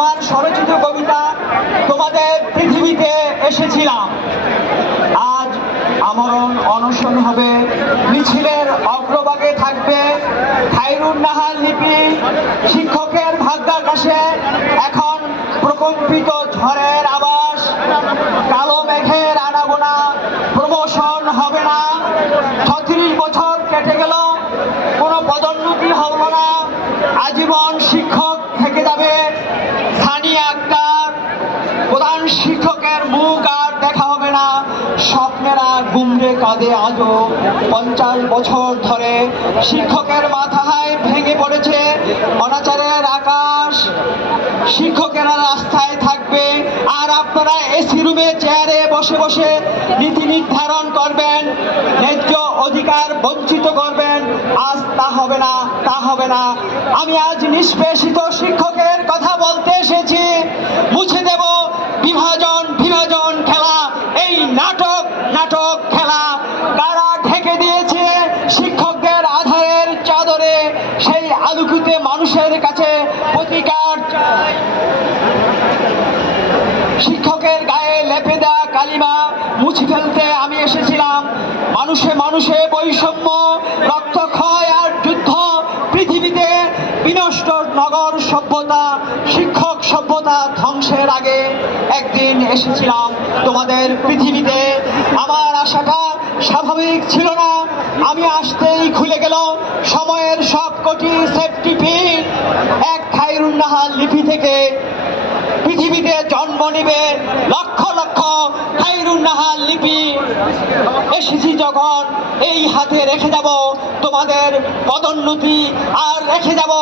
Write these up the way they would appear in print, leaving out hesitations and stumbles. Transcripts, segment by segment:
আমার স্বরচিত কবিতা তোমাদের পৃথিবীতে এসেছিলাম। আজ আমরণ অনশন হবে, মিছিলের অগ্রভাগে থাকবে খায়রুন নাহার লিপি। শিক্ষকের ভাগ্যাকাশে এখন প্রকম্পিত ঝড়ের আবাস, কালো মেঘের আনাগোনা, প্রমোশন হবে না। 36 বছর কেটে গেল, কোনো পদোন্নতি হলো না, আজীবন শিক্ষক থেকে যাবে সানিয়া আক্তার। প্রধান শিক্ষকের মুখ আর দেখা হবে না, স্বপ্নেরা গুমরে কাঁদে আজও। 50 বছর ধরে শিক্ষকের মাথায় ভেঙে পড়েছে অনাচারের আকাশ। শিক্ষকেরা রাস্তায় থাকবে আর আপনারা এসি রুমে চেয়ারে বসে বসে নীতি নির্ধারণ করবেন, ন্যায্য অধিকার বঞ্চিত করবেন। আজ তা হবে না, তা হবে না। আমি আজ নিষ্পেষিত শিক্ষকের কথা বলতে এসেছি। মুছে দেব বিভাজন বিভাজন খেলা, এই নাটক নাটক খেলা। কারা ঢেকে দিয়েছে শিক্ষকদের আধারের চাদরে, সেই আলোকিত মানুষের কাছে প্রতিকার। শিক্ষকের গায়ে লেপে দেওয়া কালিমা মুছে ফেলতে আমি এসেছিলাম। মানুষে মানুষে বৈষম্য, রক্তক্ষয় আর যুদ্ধ, পৃথিবীতে বিনষ্ট নগর সভ্যতা, শিক্ষক সভ্যতা ধ্বংসের আগে একদিন এসেছিলাম তোমাদের পৃথিবীতে। আমার আশাটা স্বাভাবিক ছিল না, আমি আসতেই খুলে গেল সময়ের সব কোটি সেফটি পিন। এক খায়রুন নাহার লিপি থেকে পৃথিবীতে জন্ম নিবে লক্ষ লক্ষ খায়রুন নাহার লিপি। এসেছি যখন এই হাতে রেখে যাব তোমাদের পদোন্নতি, আর রেখে যাব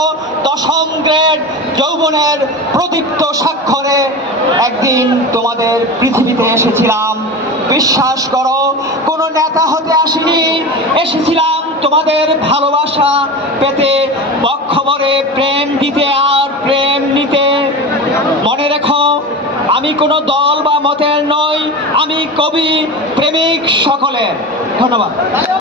10ম গ্রেড যৌবনের প্রদীপ্ত স্বাক্ষরে। একদিন তোমাদের পৃথিবীতে এসেছিলাম, বিশ্বাস করো কোনো নেতা হতে আসিনি, এসেছিলাম তোমাদের ভালোবাসা পেতে, বক্ষবরে প্রেম দিতে আর প্রেম নিতে। মনে রেখো, আমি কোনো দল বা মতের নই, আমি কবি প্রেমিক সকলের। ধন্যবাদ।